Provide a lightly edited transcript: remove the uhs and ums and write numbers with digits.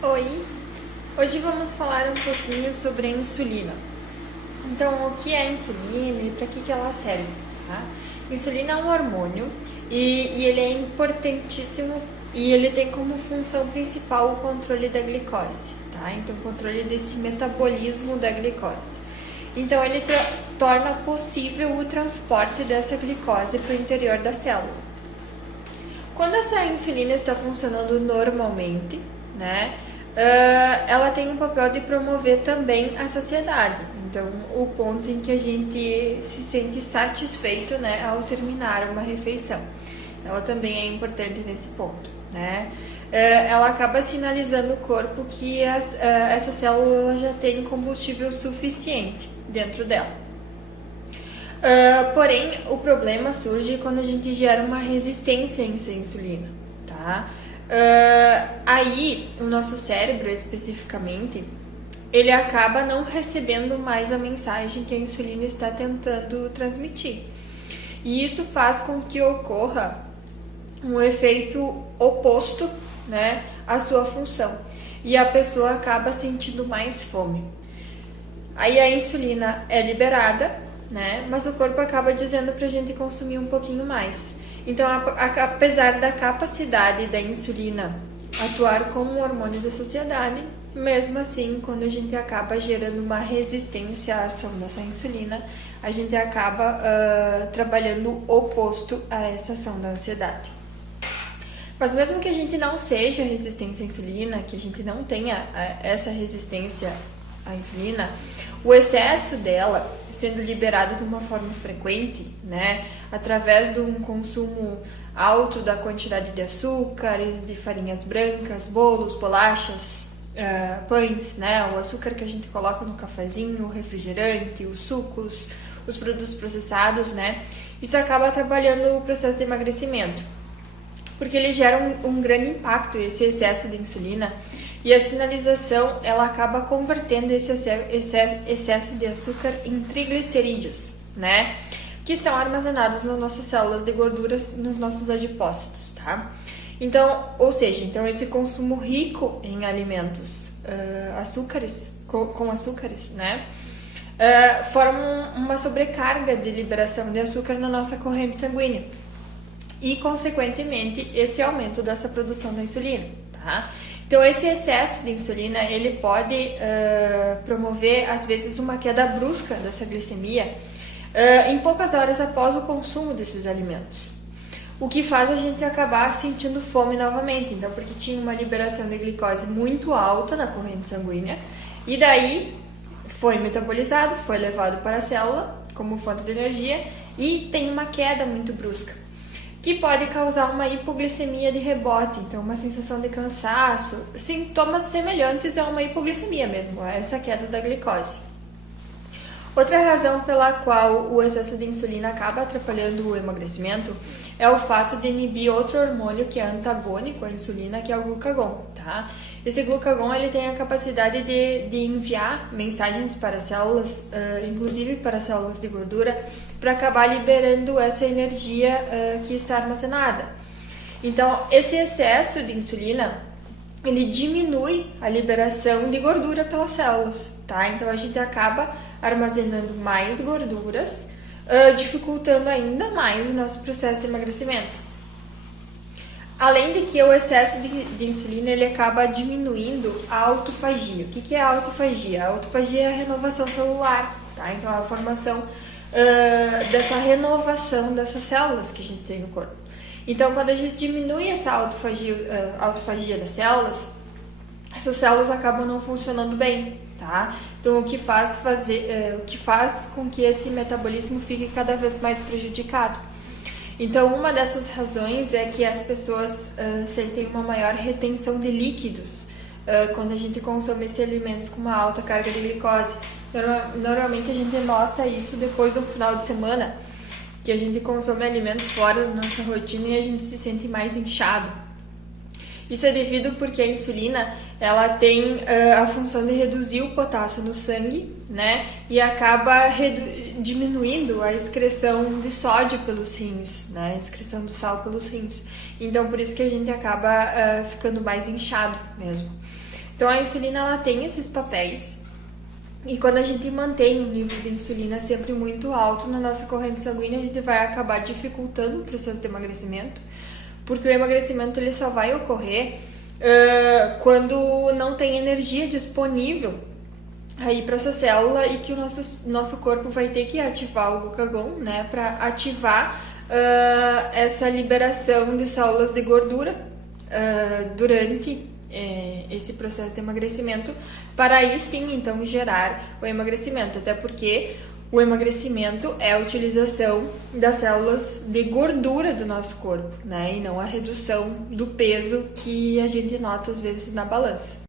Oi! Hoje vamos falar um pouquinho sobre a insulina. Então, o que é a insulina e para que ela serve? Tá? Insulina é um hormônio e ele é importantíssimo e ele tem como função principal o controle da glicose, tá? Então, o controle desse metabolismo da glicose. Então, ele torna possível o transporte dessa glicose para o interior da célula. Quando essa insulina está funcionando normalmente, né, ela tem um papel de promover também a saciedade. Então, o ponto em que a gente se sente satisfeito, né, ao terminar uma refeição. Ela também é importante nesse ponto, né? Ela acaba sinalizando o corpo que essa célula já tem combustível suficiente dentro dela. Porém, o problema surge quando a gente gera uma resistência à insulina, tá? Aí, o nosso cérebro, especificamente, ele acaba não recebendo mais a mensagem que a insulina está tentando transmitir. E isso faz com que ocorra um efeito oposto, né, à sua função. E a pessoa acaba sentindo mais fome. Aí a insulina é liberada, né, mas o corpo acaba dizendo pra gente consumir um pouquinho mais. Então, apesar da capacidade da insulina atuar como um hormônio da saciedade, mesmo assim, quando a gente acaba gerando uma resistência à ação dessa insulina, a gente acaba trabalhando oposto a essa ação da ansiedade. Mas mesmo que a gente não seja resistente à insulina, que a gente não tenha essa resistência à insulina, o excesso dela sendo liberado de uma forma frequente, né, através de um consumo alto da quantidade de açúcares, de farinhas brancas, bolos, bolachas, pães, né, o açúcar que a gente coloca no cafezinho, o refrigerante, os sucos, os produtos processados, né, isso acaba trabalhando o processo de emagrecimento, porque ele gera um grande impacto, esse excesso de insulina, e a sinalização ela acaba convertendo esse excesso de açúcar em triglicerídeos, né? Que são armazenados nas nossas células de gorduras, nos nossos adipócitos, tá? Então, ou seja, esse consumo rico em alimentos com açúcares, né? Forma uma sobrecarga de liberação de açúcar na nossa corrente sanguínea e, consequentemente, esse aumento dessa produção da insulina, tá? Então, esse excesso de insulina, ele pode promover, às vezes, uma queda brusca dessa glicemia em poucas horas após o consumo desses alimentos. O que faz a gente acabar sentindo fome novamente, então, porque tinha uma liberação de glicose muito alta na corrente sanguínea, e daí foi metabolizado, foi levado para a célula como fonte de energia, e tem uma queda muito brusca, que pode causar uma hipoglicemia de rebote, então uma sensação de cansaço, sintomas semelhantes a uma hipoglicemia mesmo, essa queda da glicose. Outra razão pela qual o excesso de insulina acaba atrapalhando o emagrecimento é o fato de inibir outro hormônio que é antagônico à insulina, que é o glucagon, tá? Esse glucagon ele tem a capacidade de enviar mensagens para células, inclusive para células de gordura, para acabar liberando essa energia que está armazenada. Então, esse excesso de insulina, ele diminui a liberação de gordura pelas células, tá? Então, a gente acaba armazenando mais gorduras, dificultando ainda mais o nosso processo de emagrecimento. Além de que o excesso de insulina ele acaba diminuindo a autofagia. O que é a autofagia? A autofagia é a renovação celular, tá? Então, a formação dessa renovação dessas células que a gente tem no corpo. Então, quando a gente diminui essa autofagia das células, essas células acabam não funcionando bem, tá? Então, o que faz com que esse metabolismo fique cada vez mais prejudicado. Então, uma dessas razões é que as pessoas sentem uma maior retenção de líquidos quando a gente consome esses alimentos com uma alta carga de glicose. Normalmente a gente nota isso depois do final de semana, que a gente consome alimentos fora da nossa rotina e a gente se sente mais inchado. Isso é devido porque a insulina ela tem a função de reduzir o potássio no sangue, né? E acaba diminuindo a excreção de sódio pelos rins, né? A excreção do sal pelos rins. Então, por isso que a gente acaba ficando mais inchado mesmo. Então a insulina ela tem esses papéis. E quando a gente mantém o nível de insulina sempre muito alto na nossa corrente sanguínea, a gente vai acabar dificultando o processo de emagrecimento, porque o emagrecimento ele só vai ocorrer quando não tem energia disponível aí para essa célula e que o nosso corpo vai ter que ativar o glucagon, né, para ativar essa liberação de células de gordura durante esse processo de emagrecimento, para aí sim então gerar o emagrecimento, até porque o emagrecimento é a utilização das células de gordura do nosso corpo, né, e não a redução do peso que a gente nota às vezes na balança.